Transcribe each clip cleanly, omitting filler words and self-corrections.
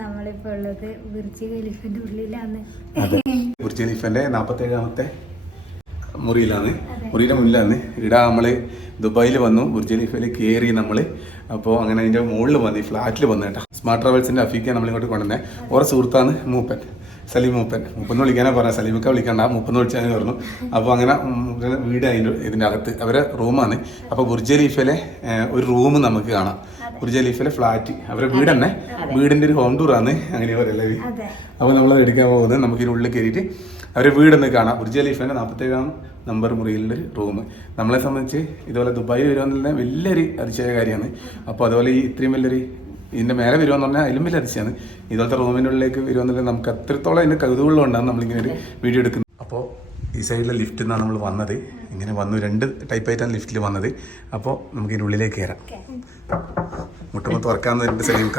നമ്മളിപ്പോ ഉള്ളത് ബുർജ് ഖലീഫന്റെ ഉള്ളിലാണ്. ബുർജ് ഖലീഫന്റെ 47ാമത്തെ മുറിയിലാണ്, മുറിയുടെ മുന്നിലാണ്. ഇവിടെ നമ്മള് ദുബായിൽ വന്നു, ബുർജ് ഖലീഫയിൽ കയറി നമ്മള്. അപ്പോൾ അങ്ങനെ അതിന്റെ മുകളിൽ വന്നു, ഈ ഫ്ലാറ്റിൽ വന്നു കേട്ടോ. സ്മാർട്ട് ട്രാവൽസിന്റെ അഫീക്കെ നമ്മളിങ്ങോട്ട് കൊണ്ടുവന്നേ. ഓരോ സുഹൃത്താണ് മൂപ്പൻ, സലീം മൂപ്പൻ. മൂപ്പെന്ന് വിളിക്കാനാ പറഞ്ഞത്, സലീമൊക്കെ വിളിക്കണ്ട, മൂപ്പെന്ന് വിളിച്ചാൽ പറഞ്ഞു. അപ്പോൾ അങ്ങനെ വീട് ഇതിൻ്റെ അകത്ത് അവരെ റൂമാണ്. അപ്പോൾ ബുർജ് ഖലീഫയിലെ ഒരു റൂം നമുക്ക് കാണാം. ബുർജ് ഖലീഫയിലെ ഫ്ലാറ്റ് അവരെ വീട് തന്നെ, വീടിൻ്റെ ഒരു ഹോം ടൂറാണ്, അങ്ങനെ പറയല്ലേ. അപ്പോൾ നമ്മളത് എടുക്കാൻ പോകുന്നത് നമുക്ക് ഇതിനുള്ളിൽ കയറിയിട്ട് അവരെ വീടൊന്ന് കാണാം. ബുർജ് ഖലീഫിൻ്റെ 47ാം നമ്പർ മുറിയിലുള്ള റൂം. നമ്മളെ സംബന്ധിച്ച് ഇതുപോലെ ദുബായിൽ വരുമെന്നുള്ള വലിയൊരു അതിശയ കാര്യമാണ്. അപ്പോൾ അതുപോലെ ഈ ഇത്രയും വലിയൊരു ഇതിൻ്റെ മേലെ വരുമെന്ന് പറഞ്ഞാൽ അതിലും വലിയ അതിശയമാണ്. ഇതുപോലത്തെ റൂമിൻ്റെ ഉള്ളിലേക്ക് വരുമെന്നുണ്ടെങ്കിൽ നമുക്ക് അത്രത്തോളം അതിൻ്റെ കൗതുകമുള്ളതുകൊണ്ടാണ് നമ്മളിങ്ങനെ ഒരു വീഡിയോ എടുക്കുന്നത്. അപ്പോൾ ഈ സൈഡിലെ ലിഫ്റ്റിൽ നിന്നാണ് നമ്മൾ വന്നത്. ഇങ്ങനെ വന്നു, 2 ടൈപ്പായിട്ടാണ് ലിഫ്റ്റിൽ വന്നത്. അപ്പോൾ നമുക്ക് ഇതിൻ്റെ ഉള്ളിലേക്ക് കയറാം. മുട്ടുമ്പോൾ തുറക്കാമെന്ന് എൻ്റെ സലീംക്ക.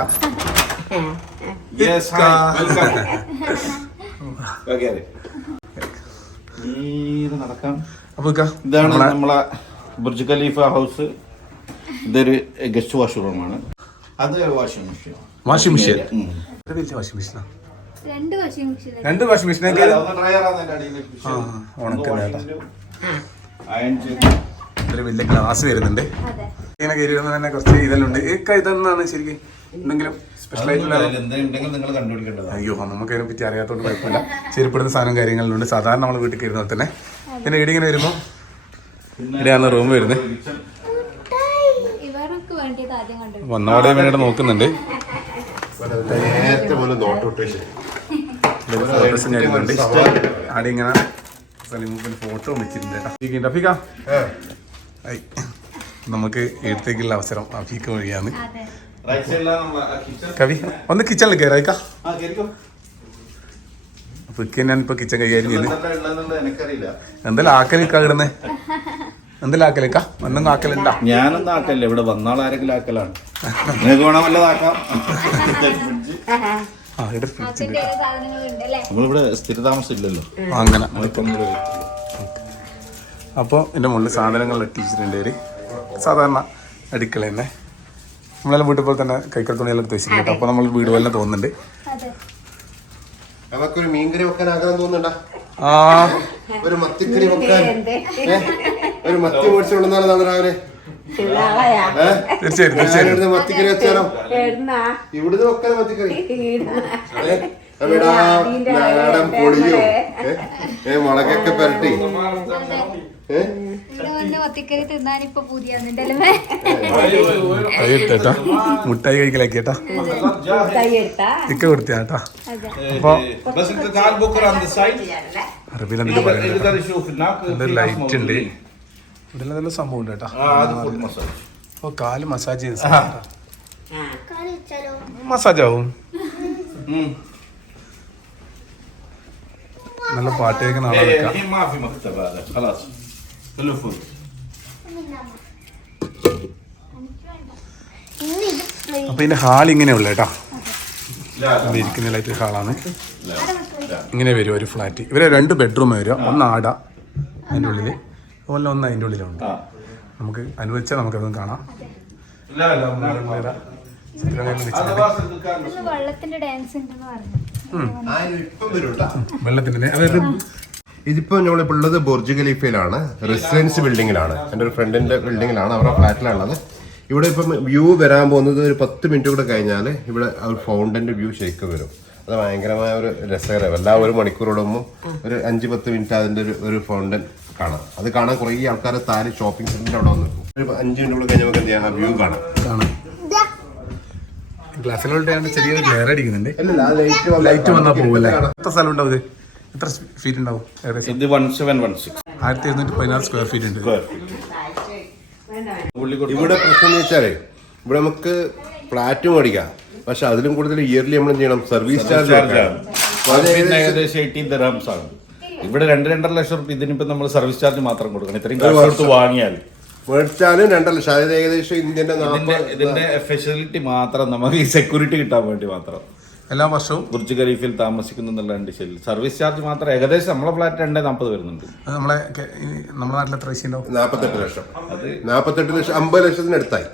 നടക്കാം. ഇതാണ് നമ്മളെ ബുർജ് ഖലീഫ ഹൗസ്. ഇതൊരു ഗസ്റ്റ് വാഷ്റൂമാണ്. അത് വാഷിംഗ് മെഷീൻ. വാഷിംഗ് മെഷീൻ രണ്ട് വാഷിംഗ് മെഷീനൊക്കെ ഒരു വലിയ ഗ്ലാസ് വരുന്നുണ്ട്. ഇങ്ങനെ കയറി തന്നെ കുറച്ച് ഇതെല്ലാം ഉണ്ട്. ഇതെന്നാണ് ശരിക്കും എന്തെങ്കിലും സ്പെഷ്യൽ ആയിട്ടുള്ള? അയ്യോ, നമുക്ക് അതിനെ പറ്റി അറിയാത്തോണ്ട് കുഴപ്പമില്ല. ചെരുപ്പെടുന്ന സാധനം കാര്യങ്ങളിലുണ്ട്. സാധാരണ നമ്മൾ വീട്ടിൽ കയറുന്ന പോലെ തന്നെ. പിന്നെ ഇവിടെ ഇങ്ങനെ വരുമ്പോൾ ഇവിടെയാണ് റൂം വരുന്നത്. വന്നോടെ വേണ്ടിയിട്ട് നോക്കുന്നുണ്ട്. അവിടെ ഇങ്ങനെ സലീമുപ്പിന് ഫോട്ടോ വെച്ചിട്ടുണ്ട്. അഫീക്ക, നമുക്ക് എഴുത്തേക്കുള്ള അവസരം അഫീക്ക വഴിയാണ്. കവി ഒന്ന് കിച്ചണിൽ കയറായിക്ക. അഫീക്ക ഞാൻ ഇപ്പൊ കിച്ചൺ കൈകാര്യം ചെയ്യുന്നത്. എന്തെല്ലാം ആക്കലിക്ക ഇടുന്നേ? എന്തെല്ലാം ആക്കലേക്ക? ഒന്നും ആക്കലുണ്ടാ? ഞാനൊന്നും ആക്കല്ല, ഇവിടെ വന്നാൾ ആരെങ്കിലും ആക്കലാണ്. നിങ്ങൾക്ക് വേണം വല്ലതാക്കാം. നമ്മളിവിടെ സ്ഥിരതാമസം ഇല്ലല്ലോ അങ്ങനെ. അപ്പോൾ എൻ്റെ മുകളിൽ സാധനങ്ങൾ എത്തിച്ചിട്ടുണ്ട്. ഒരു സാധാരണ അടുക്കള തന്നെ, നമ്മളെല്ലാം വീട്ടിൽ പോലെ തന്നെ കൈക്കൽ തുണിയെല്ലാം എടുത്ത് വെച്ചിട്ടുണ്ട്. അപ്പോൾ നമ്മൾ വീട് പോലെ തോന്നുന്നുണ്ട്. നമുക്കൊരു മീൻകറി വെക്കാൻ ആഗ്രഹം തോന്നുന്നുണ്ടാ? ഒരു മത്തിക്കറി വെക്കാൻ, ഒരു മത്തി മേടിച്ചുകൊണ്ടെന്നാണ് രാവിലെ. തീർച്ചയായും മത്തിക്കറി വെച്ചാലോ? ഇവിടുന്ന് വെക്കാൻ മത്തിക്കറി നാടൻ പൊടിയോ മുളകൊക്കെ പരട്ടി മുട്ടായി കഴിക്കലാക്കിയേട്ടാ ചിക്ക കൊടുത്താട്ടാ. അപ്പൊ അറബിലെന്തൊക്കെ പറയുന്നത്? ലൈറ്റ് ഉണ്ട്, ഇവിടെ നല്ല സംഭവം ഉണ്ട് കേട്ടാ. അപ്പൊ കാല് മസാജ് ചെയ്ത് മസാജ് ആവും. നല്ല പാട്ട് കേൾക്കുന്ന ആളെ. അപ്പൊ ഇതിന്റെ ഹാൾ ഇങ്ങനെയുള്ള കേട്ടാ, ഇരിക്കുന്ന ലൈറ്റ് ഹാളാണ്. ഇങ്ങനെ വരും ഒരു ഫ്ലാറ്റ്. ഇവരെ 2 ബെഡ്റൂം വരും. ഒന്ന് ആട അതിൻ്റെ ഉള്ളില്, അതുപോലെ ഒന്ന് അതിൻ്റെ ഉള്ളിലുണ്ട്. നമുക്ക് അനുവദിച്ചാൽ നമുക്കതൊന്നും കാണാം. വെള്ളത്തിന്റെ ഇതിപ്പോ നമ്മളിപ്പോൾ ഉള്ളത് ബുർജ് ഖലീഫയിലാണ്, റെസിഡൻസ് ബിൽഡിങ്ങിലാണ്. എൻ്റെ ഒരു ഫ്രണ്ടിന്റെ ബിൽഡിങ്ങിലാണ്, അവരുടെ ഫ്ലാറ്റിലാണുള്ളത്. ഇവിടെ ഇപ്പം വ്യൂ വരാൻ പോകുന്നത് ഒരു 10 മിനിറ്റ് കൂടെ കഴിഞ്ഞാൽ ഇവിടെ ഒരു ഫൗണ്ടൻ്റെ വ്യൂ ശരിക്കും വരും. അത് ഭയങ്കരമായ ഒരു രസകരം. എല്ലാ 1 മണിക്കൂറോടുമ്പോൾ ഒരു 5-10 മിനിറ്റ് അതിൻ്റെ ഒരു ഫൗണ്ടൻ കാണാം. അത് കാണാൻ കുറേ ആൾക്കാർ താഴെ ഷോപ്പിംഗ് സെന്ററിന്റെ അവിടെ വന്നു. ഒരു 5 മിനിറ്റ് കൂടെ കഴിഞ്ഞാൽ നമുക്ക് എന്ത് ചെയ്യാം, ആ വ്യൂ കാണാം. ഗ്ലാസ്സിലോട്ട് ചെറിയൊരു ഗ്ലെയർ അടിക്കുന്നുണ്ട്. ലൈറ്റ് വന്നാൽ പോകല്ലേ? എത്ര സ്ഥലം ഉണ്ടാവും? എത്ര ഫീറ്റ് ഉണ്ടാവും? ഏകദേശം 1716 സ്ക്വയർ ഫീറ്റ് ഉണ്ട്. ഇവിടെ പ്രശ്നം എന്ന് വെച്ചാലേ, ഇവിടെ നമുക്ക് ഫ്ലാറ്റ് മേടിക്കാം, പക്ഷെ അതിലും കൂടുതൽ ഇയർലി നമ്മൾ ചെയ്യണം സർവീസ് ചാർജ്. ഏകദേശം 18 ദിർഹംസ് ആണ്. ഇവിടെ 2-2.5 ലക്ഷം റുപ്യ ഇതിനിപ്പോ നമ്മൾ സർവീസ് ചാർജ് മാത്രം കൊടുക്കണം. ഇത്രയും വാങ്ങിയാൽ മേടിച്ചാലും 2 ലക്ഷം. അതായത് ഏകദേശം ഇതിന്റെ ഫെസിലിറ്റി മാത്രം നമുക്ക് ഈ സെക്യൂരിറ്റി കിട്ടാൻ വേണ്ടി മാത്രം എല്ലാ വർഷവും ബുർജ് ഖലീഫയിൽ താമസിക്കുന്നുള്ള സർവീസ് ചാർജ് മാത്രം ഏകദേശം നമ്മളെ ഫ്ലാറ്റ് 240 വരുന്നുണ്ട്. നമ്മുടെ നാട്ടിൽ എത്ര പൈസ ഉണ്ടാവും? 48 ലക്ഷം. 48 ലക്ഷം 50 ലക്ഷത്തിന് അടുത്തായി.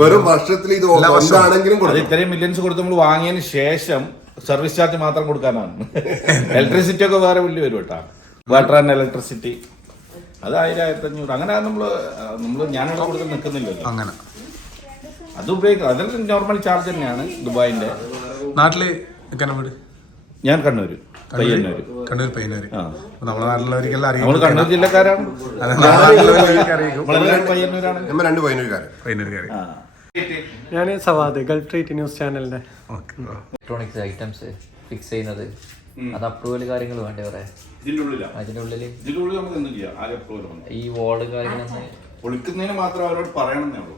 വെറും വർഷത്തിൽ ഇത് എന്താണെങ്കിലും അത് ഇത്രയും മില്യൺസ് കൊടുത്ത് നമ്മൾ വാങ്ങിയതിന് ശേഷം സർവീസ് ചാർജ് മാത്രം കൊടുക്കാനാണ്. ഇലക്ട്രിസിറ്റി ഒക്കെ വേറെ ബില്ല് വരും കേട്ടാ. വാട്ടർ ആൻഡ് ഇലക്ട്രിസിറ്റി അത് 1000-1500 അങ്ങനെ നമ്മള് ഞാനിവിടെ കൂടുതൽ നിൽക്കുന്നില്ലല്ലോ. അങ്ങനെ അത് ഉപയോഗിക്കുന്നത് അതെല്ലാം നോർമൽ ചാർജ് തന്നെയാണ്. ദുബായിന്റെ നാട്ടില് വീട് ഞാൻ കണ്ണൂര് പയ്യന്നൂര്. നമ്മുടെ നാട്ടിലുള്ളവർക്കെല്ലാം അറിയാം. നമ്മള് കണ്ണൂർ ജില്ലക്കാരാണ്. പയ്യന്നൂരാണ്. നമ്മൾ 2 പയ്യന്നൂർക്കാര്. ഞാൻ സവാദ് ഗൾഫ് ട്രീറ്റ് ന്യൂസ് ചാനലിന്റെ. ഇലക്ട്രോണിക്സ് ഐറ്റംസ് ഫിക്സ് ചെയ്യുന്നത് അത് അപ്രൂവൽ കാര്യങ്ങൾ വേണ്ടേ പറയാ? അതിന്റെ ഉള്ളില് നമുക്ക് എന്ത് ചെയ്യാം? ഈ വാള് കാര്യങ്ങളൊന്നും പൊളിക്കുന്നതിന് മാത്രം അവരോട് പറയണമെന്നേ ഉള്ളൂ.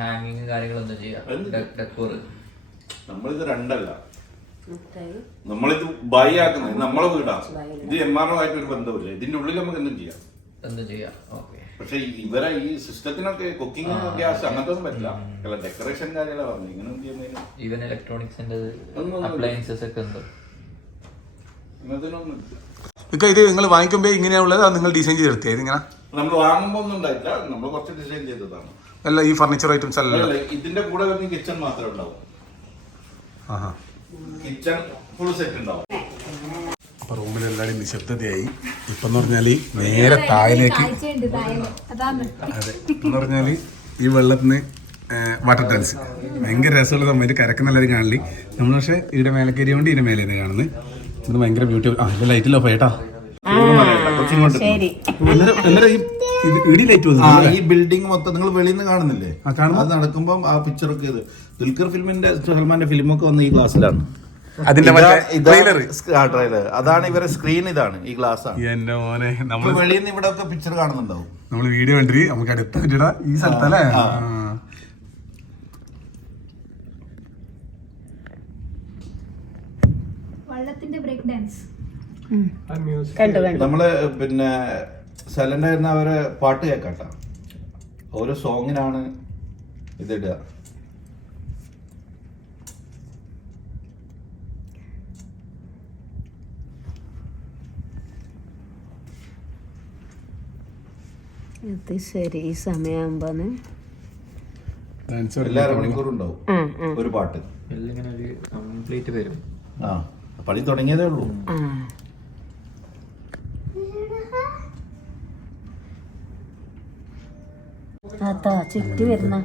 ഹാങ്ങിങ് കാര്യങ്ങളൊന്നും ചെയ്യാം. ഡെക്കോർ നമ്മളിത് രണ്ടല്ല, നമ്മളിത് ബൈ ആക്കുന്നത് നമ്മളെ വീടാണ്. ഇത് MRO ആയിട്ട് ഒരു ബന്ധമില്ല. ഇതിന്റെ ഉള്ളിൽ നമുക്ക് എന്തും ചെയ്യാം. ഓക്കെ. പക്ഷെ ഇവരെ ഈ സിസ്റ്റത്തിനൊക്കെ കുക്കിംഗ് ഗ്യാസ് അങ്ങനത്തെ ഒന്നും പറ്റില്ല. ഡെക്കറേഷൻ കാര്യങ്ങളെ പറഞ്ഞു ഇങ്ങനെ ചെയ്യുന്നതിന് ഈവൻ ഇലക്ട്രോണിക്സിന്റെ അപ്ലയൻസസ് ഒക്കെ ഉണ്ട്. ഇങ്ങനത്തിനൊന്നും ഇത് നിങ്ങൾ വാങ്ങിക്കുമ്പോ ഇങ്ങനെയുള്ളത് നിങ്ങൾ ഡിസൈൻ ചെയ്തെടുത്തേ? ഇതിങ്ങനെ നമ്മൾ വാങ്ങുമ്പോ ഒന്നും ഉണ്ടായില്ല. നമ്മൾ കുറച്ച് ഡിസൈൻ ചെയ്തതാണ്. അല്ല ഈ ഫർണിച്ചർ ഐറ്റംസ് അല്ല, ഇതിന്റെ കൂടെ വരുന്ന കിച്ചൺ മാത്രമേ ഉണ്ടാവും. കിച്ചൺ ഫുൾ സെറ്റ് ഉണ്ടാവും. അപ്പൊ റൂമിലെല്ലാവരും നിശബ്ദതയായി. ഇപ്പൊ എന്ന് പറഞ്ഞാല് നേരെ താഴേക്ക്, അതെ എന്ന് പറഞ്ഞാല് ഈ വെള്ളത്തിന് വാട്ടർ ടാൻസ് ഭയങ്കര രസമുള്ള സമയത്ത് കരക്കുന്നെല്ലാവരും കാണല്. നമ്മൾ പക്ഷെ ഇവിടെ മേലെ കയറിയോണ്ട് ഇതിന്റെ മേലെ കാണുന്നത്. ഇത് ഭയങ്കര ബ്യൂട്ടി. ലൈറ്റിലോ പോയേട്ടാ. ഈ ബിൽഡിംഗ് മൊത്തം നിങ്ങൾ വെളിയിൽ നിന്ന് കാണുന്നില്ലേ? അത് നടക്കുമ്പോൾ ആ പിക്ചറൊക്കെ ഇത് ദുൽഖർ ഫിലിമിന്റെ സൽമാന്റെ ഫിലിമൊക്കെ വന്ന ഈ ഗ്ലാസ്സിലാണ്. ട്രെയിലർ അതാണ് ഇവരെ സ്ക്രീൻ. ഇതാണ് ഈ ഗ്ലാസ്. എന്റെ മോനെ നമ്മൾ വെളിയിൽ നിന്ന് ഇവിടെ ഒക്കെ പിക്ചർ കാണുന്നുണ്ടാവും. നമ്മൾ വീഡിയോ കണ്ടി നമുക്ക് അടുത്ത ഈ സ്ഥലത്തല്ലേ. നമ്മള് പിന്നെ സൈലന്റ് ആയിരുന്ന അവരെ പാട്ട് കേൾക്കാട്ട. ഓരോ സോങ്ങിനാണ് ഇതിടുക. അത് ശരി. ഈ സമയമാകുമ്പോന്ന് എല്ലാ അരമണിക്കൂറും ഉണ്ടാവും ഒരു പാട്ട്. ഇങ്ങനെ ഒരു കംപ്ലീറ്റ് വരും. പണി തുടങ്ങിയതേ ഉള്ളൂ. ചുറ്റി വരുന്ന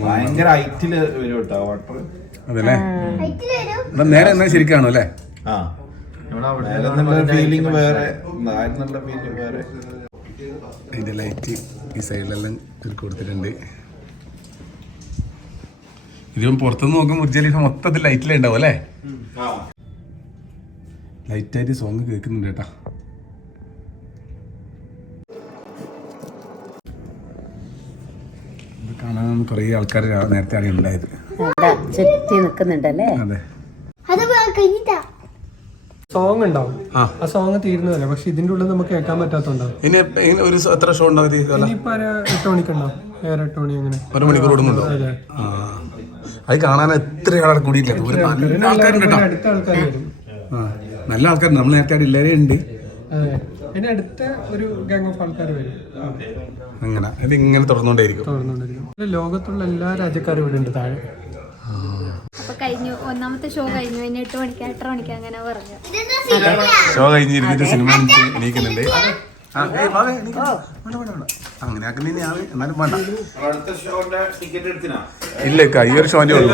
ഭയങ്കര ഹൈറ്റില് വരും കേട്ടോ വാട്ടർ. അതല്ലേ നേരെ എന്നാ ശരിക്കാണോ അല്ലേ? ഫീലിംഗ് വേറെ, ഫീലിംഗ് വേറെ. അതിന്റെ ലൈറ്റ് ഈ സൈഡിലെല്ലാം കൊടുത്തിട്ടുണ്ട്. ഇതിപ്പം പുറത്തുനിന്ന് നോക്കുമ്പോൾ ബുർജ് ഖലീഫ മൊത്തത്തിൽ ലൈറ്റിലേ ഉണ്ടാവും അല്ലേ? ലൈറ്റായിട്ട് സോങ് കേൾക്കുന്നുണ്ട് കേട്ടാ. ഇത് കാണാൻ കുറേ ആൾക്കാർ നേരത്തെ ആണ് ഉണ്ടായത്. ചുറ്റി നിൽക്കുന്നുണ്ടല്ലേ? അതെ. സോങ് ഉണ്ടാവും. ആ സോങ് തീരുന്നതല്ല, പക്ഷെ ഇതിന്റെ ഉള്ളിൽ നമുക്ക് കേൾക്കാൻ പറ്റാത്തതുണ്ടാവും. ഇനി ഒരു എത്ര ഷോ ഉണ്ടാവും? ഇനിയിപ്പോ 8 മണിക്കുണ്ടാവും. 8 മണി അങ്ങനെ 1 മണിക്കൂർ ഓടുന്നുണ്ടോ? അത് കാണാൻ എത്ര ആളെ കൂടിയില്ല. നല്ല ആൾക്കാരുണ്ട് കേട്ടോ. അടുത്ത ആൾക്കാർ വരും. നല്ല ആൾക്കാർ നമ്മൾ നേരത്തെ എല്ലാവരും ഉണ്ട്. അതെ, അതിന്റെ അടുത്ത ഒരു ഗാങ് ഓഫ് ആൾക്കാർ വരും. അങ്ങനെ ഇത് ഇങ്ങനെ തുറന്നുകൊണ്ടേയിരിക്കും. ലോകത്തുള്ള എല്ലാ രാജ്യക്കാരും ഇവിടെ ഉണ്ട് താഴെ. അപ്പൊ കഴിഞ്ഞു, ഒന്നാമത്തെ ഷോ കഴിഞ്ഞു. 8 മണിക്ക് 8:30 മണിക്ക് അങ്ങനെ പറഞ്ഞു. ഷോ കഴിഞ്ഞിരുന്നിട്ട് സിനിമ എണീക്കുന്നുണ്ട്. അങ്ങനെ ആക്കുന്നതിനാണ്. എന്നാലും വേണ്ട. ഇല്ല ഈ ഒരു ഷോന്റെ ഉള്ളു.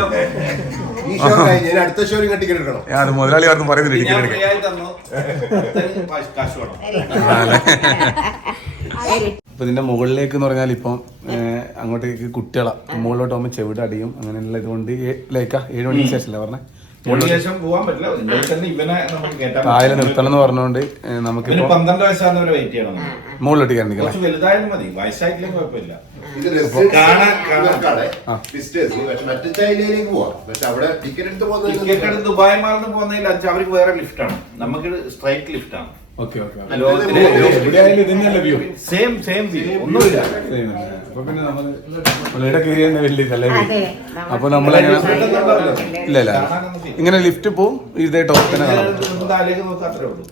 അത് മുതലാളി ആർക്കും പറയുന്നില്ല ടിക്കറ്റ് എടുക്കാൻ. ഇപ്പൊ ഇതിന്റെ മുകളിലേക്ക് എന്ന് പറഞ്ഞാൽ ഇപ്പം അങ്ങോട്ടേക്ക് കുട്ടികളെ മുകളിലോട്ട് പോകുമ്പോൾ ചെവിട അടിയും അങ്ങനെയുള്ള ഇതുകൊണ്ട് 7 മണിക്ക് ശേഷമല്ലേ പറഞ്ഞേ താഴെ നിർത്തണം എന്ന് പറഞ്ഞുകൊണ്ട് നമുക്ക് 12 വയസ്സാകുന്നവരെ വെയിറ്റ് ചെയ്യണം. മുകളിലോട്ട് കയറിക്കണം. വലുതായാലും മതി, വയസ്സായിട്ടില്ല കുഴപ്പമില്ല. ദുബായ് മാളിൽ പോകുന്നതിൽ അവർക്ക് വേറെ ലിഫ്റ്റാണ്, നമുക്ക് സ്ട്രൈറ്റ് ലിഫ്റ്റാണ്. ഓക്കെ ഓക്കെ ലോകത്തിലെ എവിടെയായാലും ഇതിനല്ല വ്യൂ. സെയിം വ്യൂ ഒന്നുമില്ല. അപ്പൊ പിന്നെ നമ്മള് ഇവിടെ കയറി തന്നെ വലിയ ഇതല്ലേ. അപ്പൊ നമ്മളെങ്ങനെ ഇല്ല ഇല്ല ഇങ്ങനെ ലിഫ്റ്റ് പോവും ഇതേ ടോപ്പ് തന്നെ കാണാം. താഴേക്ക് നോക്കാത്രേ ഉള്ളൂ.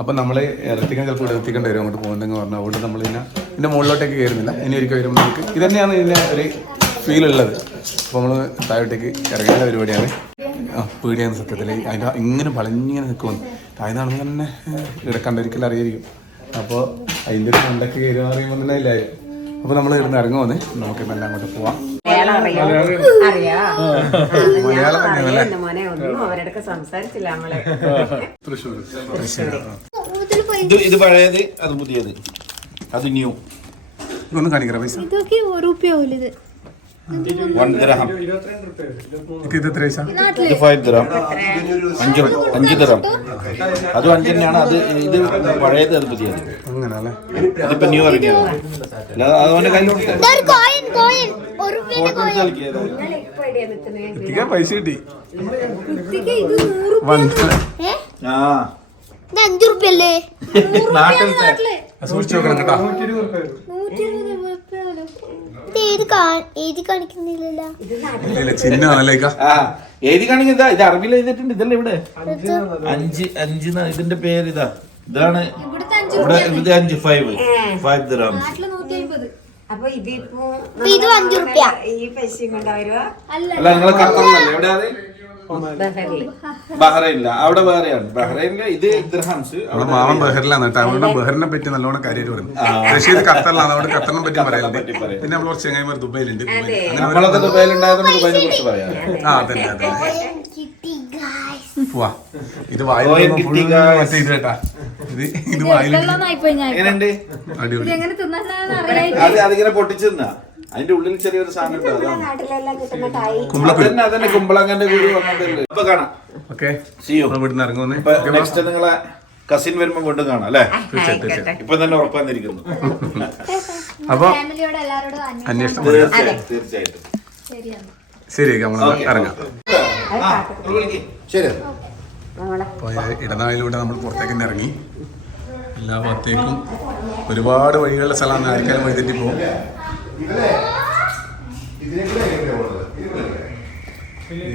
അപ്പൊ നമ്മള് എത്തിക്കാൻ ചിലപ്പോൾ ഇവിടെ എത്തിക്കേണ്ടി വരും അങ്ങോട്ട് പോകുന്നെങ്കിൽ പറഞ്ഞു. അതുകൊണ്ട് നമ്മൾ ഇതിന്റെ മുകളിലോട്ടേക്ക് കയറുന്നില്ല. ഇനി ഒരിക്കൽ വരുമ്പോൾ നമുക്ക് ഇത് തന്നെയാണ് ഇതിന്റെ ഒരു ഫീൽ ഉള്ളത്. അപ്പോൾ നമ്മൾ താഴോട്ടേക്ക് ഇറങ്ങേണ്ട പരിപാടിയാണ്. പേടിയാണ് സത്യത്തിൽ. അതിൻ്റെ ഇങ്ങനെ വളഞ്ഞിങ്ങനെ നിൽക്കുമെന്ന് താഴ്ന്നാണെന്ന് തന്നെ ഇവിടെ കണ്ടൊരിക്കലും അറിയായിരിക്കും. അപ്പോൾ അതിൻ്റെ ഒരു മണ്ടൊക്കെ കയറുക പറയുമ്പോൾ തന്നെ ഇല്ലായിരുന്നു. അപ്പോൾ നമ്മൾ ഇവിടുന്ന് ഇറങ്ങുമെന്ന് നമുക്ക് എല്ലാം അങ്ങോട്ട് പോവാം. മലയാളം തന്നെയാണല്ലേ? തൃശ്ശൂർ. ഇത് പഴയത്, അത് പുതിയത്, അത് ന്യൂ. ഇതൊന്നും കാണിക്കറ പൈസ. ഇതൊക്കെ റുപ്യാവൂല ഇത്. 1 ദിർഹം. ഇത് എത്ര പൈസ? ഇത് 5 ദിർഹം. 5 ദിർഹം. അതും 5 തന്നെയാണ്. അത് ഇത് പഴയത്, അത് പുതിയത്. അങ്ങനെയല്ലേ? ഇതിപ്പോ ന്യൂ ഇറങ്ങിയത്. അല്ലാതെ അതുകൊണ്ട് കയ്യിലോട്ട് എത്തിക്കാൻ പൈസ കിട്ടി. ആ 5 റുപ്യല്ലേ? നാട്ടിലത്തെ സൂക്ഷിച്ചു നോക്കണം കേട്ടോ. കാണിക്കുന്നില്ലല്ലോ. ചിഹ്നമാണല്ലേ? ആ എഴുതി കാണിക്കുന്നതാ. ഇത് അറബിയിൽ എഴുതിയിട്ടുണ്ട്. ഇതല്ലേ ഇവിടെ 5 ഇതിന്റെ പേര് ഇതാ. ഇതാണ് ഇവിടെ. ഇത് 5 ദിർഹം. അപ്പൊ ഇതിപ്പോ ഇത് 5 റുപ്യ. ഈ പൈസ കൊണ്ടുവരുവാ. അല്ല നിങ്ങളെ ഖത്തറിലല്ലേ? എവിടെയാണ്? ബഹ്റൈനില്ല. അവിടെ വേറെയാണ്. ബഹ്റൈനില് ഇത് ദിർഹംസ്. അവിടെ മാമൻ ബഹറിലാണ് കേട്ടോ. അവിടെ ബഹറിനെ പറ്റി നല്ലോണം കാര്യമായിട്ട് പറയും. റഷീദ് ഖത്തറിലാണ്. അവിടെ ഖത്തറിനെ പറ്റി പറയാറുണ്ട്. പിന്നെ നമ്മൾ കുറച്ച് ചങ്ങായിമാർ ദുബൈയിലുണ്ട്. നമ്മളൊക്കെ ദുബൈയിലുണ്ടായതുകൊണ്ട് ദുബൈനെ കുറിച്ച് പറയാം. അതന്നെ അതന്നെ. പോവാ. ഇത് വായിൽ മറ്റേ ഇത് കേട്ടാ. ഇത് വായിൽ എങ്ങനെയുണ്ട്? അടിപൊളി. എങ്ങനെ തിന്നാന്ന് അറിയാം. അത് അതിങ്ങനെ പൊട്ടിച്ചു തിന്നാ. അതിന്റെ ഉള്ളിൽ ചെറിയൊരു സാധനം ഉണ്ട്. അതാണ് നാട്ടിലെല്ലാം കിട്ടുന്ന കായ്. അതന്നെ കുമ്പളങ്ങന്റെ കുരു അങ്ങനത്തെ. ഇപ്പൊ കാണാം. ഓക്കെ സിയോ. ഇവിടുന്ന് ഇറങ്ങുന്നേ. നെക്സ്റ്റ് നിങ്ങളെ കസിൻ വരുമ്പോ വീണ്ടും കാണാം അല്ലേ? ഇപ്പൊ തന്നെ ഉറപ്പാന്നിരിക്കുന്നു. അപ്പൊ ഫാമിലിയോട് എല്ലാരോടും അന്വേഷണം തീർച്ചയായിട്ടും. ശരി നമ്മൾ ഇറങ്ങാം. ശരി. ഇടനാഴിലൂടെ നമ്മൾ പുറത്തേക്ക് തന്നെ ഇറങ്ങി. എല്ലാ ഭാഗത്തേക്കും ഒരുപാട് വഴികളുടെ സ്ഥലമാണ്. ആർക്കാലും വഴിതെറ്റി പോകും.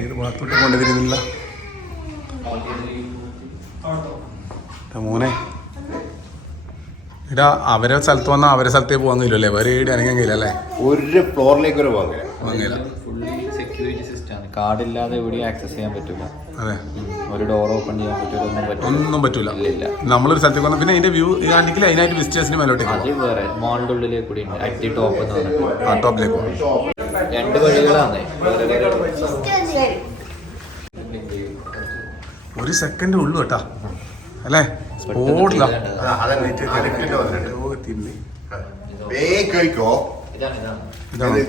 ഏത് ഭാഗത്തോട്ട് കൊണ്ടുവരുന്നില്ല മോനെ. ഇടാ അവരെ സ്ഥലത്ത് വന്നാൽ അവരെ സ്ഥലത്തേക്ക് പോകാൻ കഴിയില്ലല്ലേ? വേറെ ഏടി അനങ്ങാൻ കഴിയില്ലല്ലേ? ഒരു ഫ്ലോറിലേക്ക് വരെ പോകാൻ വാങ്ങില്ല. ഫുള്ളി സെക്യൂരിറ്റി സിസ്റ്റമാണ്. കാർഡില്ലാതെ എവിടെയും ആക്സസ് ചെയ്യാൻ പറ്റില്ല. അതെ. ഒരു ഡോർ ഓപ്പൺ ചെയ്യാൻ പറ്റില്ല. ഒന്നും പറ്റൂല. നമ്മളൊരു സ്ഥലത്തേക്ക് വന്നാൽ പിന്നെ അതിന്റെ വ്യൂ ആണെങ്കിൽ അതിനായിട്ട് വിസിറ്റേഴ്സിന് മേലോട്ടേക്ക് അത് വേറെ മോളിന്റെ ഉള്ളിലേക്ക് കൂടി ഉണ്ട്. അറ്റ് ടോപ്പ് എന്ന് പറഞ്ഞിട്ട് ടോപ്പിലേക്ക് പോകും. 2 വഴികളാണ്. ഒരു സെക്കൻഡ് ഉള്ളു കേട്ടാ അല്ലേ? സ്പോട്ടില്ല. കഴിക്കോ. ഇതാണ്.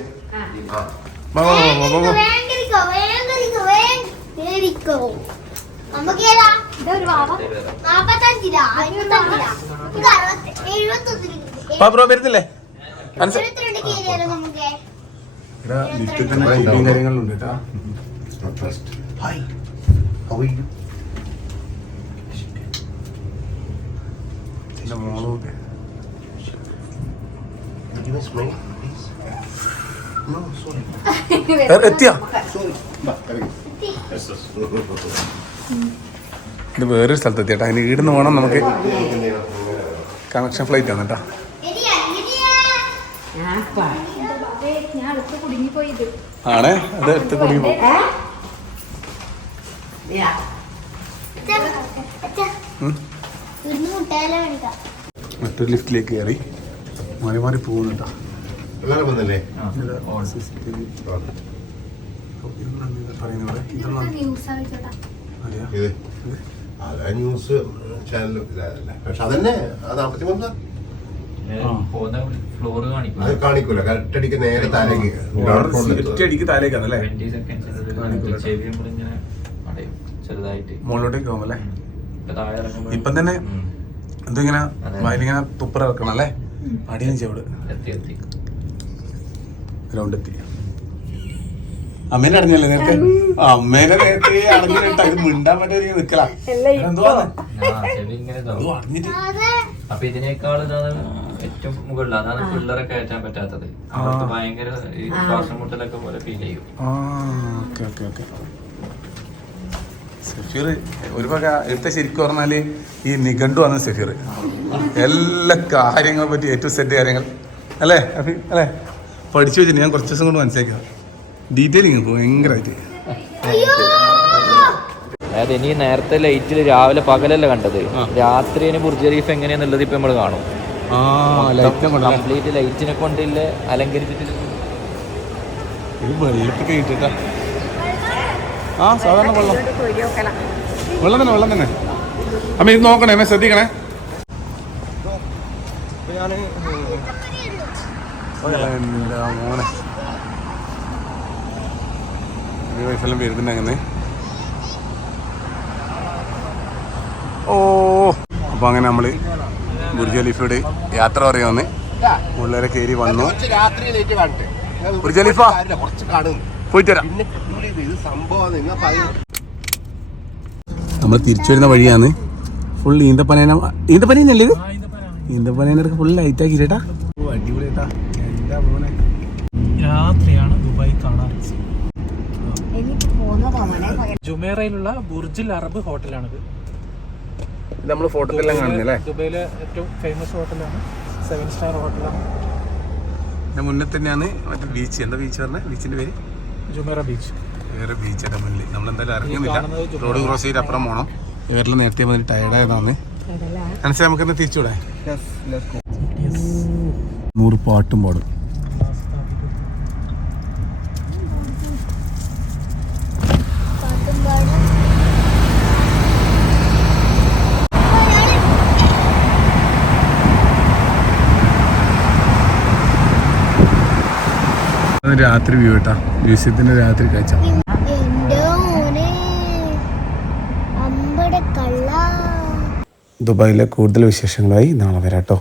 വരുന്നില്ലേ? കാര്യങ്ങളുണ്ട് കേട്ടാ. എത്തിയാ? ഇത് വേറൊരു സ്ഥലത്ത് എത്തിയാട്ടാ. അതിന് ഈടുന്ന് വേണം നമുക്ക്. കണക്ഷൻ ഫ്ലൈറ്റ് ആണ് കേട്ടാ. ആണേ അത് എടുത്ത് കുടുങ്ങി പോകും. മറ്റൊരു ലിഫ്റ്റിലേക്ക് കയറി മാറി മാറി പോകുന്നുണ്ടാ. എല്ലാവരും വന്നല്ലേ? അതാ ന്യൂസ് ചാനൽ. പക്ഷെ അതന്നെ അത് 43 ഫ്ലോർ കാണിക്കും. അത് കാണിക്കൂല. കറക്റ്റടിക്ക് നേരെ താഴേക്ക് ഒറ്റയടിക്ക് താഴേക്കാണല്ലേ? 20 സെക്കൻഡ്സ് ചെവിയും കൂടെ ഇങ്ങനെ അടയും ചെറുതായിട്ട്. മുകളിലോട്ടേക്ക് പോകും അല്ലേ? താഴെ ഇറങ്ങുമ്പോൾ ഇപ്പം തന്നെ എന്തിങ്ങനെ വയലിങ്ങനെ തുപ്പറ വെക്കണം അല്ലേ? അടിയും ചെവിട് എത്തി ഗ്രൗണ്ട് എത്തി. അമ്മേനെ അടഞ്ഞല്ലേ നേരത്തെ? അമ്മേനെ നേരത്തെ അടഞ്ഞിട്ടാ. ഇത് മിണ്ടാൻ പറ്റാതെ നിക്കലാ. എന്തുവാ ചെവി ഇങ്ങനെ അപ്പൊ ഇതിനേക്കാൾ ഇതാണ് ഏറ്റവും മുകളിൽ. അതാണ് പിള്ളേരെ കയറ്റാൻ പറ്റാത്തത്. അവർക്ക് ഭയങ്കര ഈ ശ്വാസം മുട്ടലൊക്കെ പോലെ ഫീൽ ചെയ്യും. സഫീർ ഒരു വക എടുത്ത ശരിക്കും പറഞ്ഞാല് ഈ നിഘണ്ടു ആണ് സഫീർ. എല്ലാ കാര്യങ്ങളെ പറ്റി ഏറ്റവും സെറ്റ് കാര്യങ്ങൾ അല്ലേ അല്ലേ പഠിച്ചു വെച്ചിട്ട് ഞാൻ കുറച്ച് ദിവസം കൊണ്ട് മനസ്സിലാക്കിയത്. ഡീറ്റെയിലിങ് ഭയങ്കരമായിട്ട്. അതായത് ഇനി നേരത്തെ ലൈറ്റിൽ രാവിലെ പകലല്ല കണ്ടത്, രാത്രി ബുർജ് ഖലീഫ എങ്ങനെയാന്നുള്ളത് ഇപ്പൊ നമ്മൾ കാണും. കംപ്ലീറ്റ് ലൈറ്റിനെ കൊണ്ടില്ല അലങ്കരിച്ചിട്ട്. വെള്ളത്തൊക്കെ ഇട്ടിട്ടാ. സാധാരണ വെള്ളം തന്നെ. അമ്മ ഇത് നോക്കണേ, എന്നെ ശ്രദ്ധിക്കണേ. മോനെ വൈഫെല്ലാം വരുന്നുണ്ട് അങ്ങനെ. ഓ അപ്പൊ അങ്ങനെ നമ്മള് ബുർജ് ഖലീഫയോട് യാത്ര പറയാന്ന് പിള്ളേരെ കയറി വന്നു. ബുർജ് ഖലീഫ പോയിട്ട് വരാം. നമ്മൾ തിരിച്ചു വരുന്ന വഴിയാണ്. ഫുൾ ഈന്തപ്പനയല്ലേ ഇത്? ഈന്തപ്പനയൊക്കെ ഫുൾ ലൈറ്റ് ആക്കിട്ടാ. അടിപൊളിയായിട്ടാ. എന്താ മോനെ, രാത്രിയാണ് ദുബായ് കാണാൻ. എനിക്ക് പോന്നതാ മോനെ. ജുമേറയിലുള്ള ബുർജിൽ അറബ് ഹോട്ടലാണിത്. നമ്മൾ ഫോട്ടോയിലെല്ലാം കാണുന്നല്ലേ? ദുബൈയിലെ ഏറ്റവും ഫേമസ് ഹോട്ടലാണ്, 7 സ്റ്റാർ ഹോട്ടലാണ്. മുന്നേ തന്നെയാണ് മറ്റേ ബീച്ച്. എന്താ ബീച്ച് പറഞ്ഞ ബീച്ചിന്റെ പേര്? Jumeirah beach. വേറെ ബീച്ചിന്റെ മുന്നിൽ നമ്മളെന്തായാലും ഇറങ്ങുന്നില്ല. റോഡ് ക്രോസ് ചെയ്ത് അപ്പുറം പോകണം. ഇവരെല്ലാം നേരത്തെ വന്നിട്ട് ടയർഡായതാണ്. മനസ്സിലായി, നമുക്കെന്നാ തിരിച്ചൂടെ? 100 പാട്ടും പാടും. രാത്രി വ്യൂ കേട്ടാ, മ്യൂസിയത്തിന്റെ രാത്രി കാഴ്ച. ദുബായിലെ കൂടുതൽ വിശേഷങ്ങളായി നാളെ വരാട്ടോ.